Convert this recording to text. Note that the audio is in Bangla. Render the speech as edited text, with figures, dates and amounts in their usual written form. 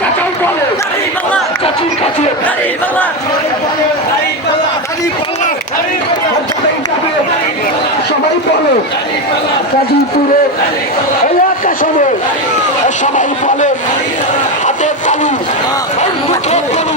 চাচাই বলে চাচির কাছে সবাই বলে গাজীপুরে এই একটা সময় সবাই বলে হাতে তালু মুখে তালু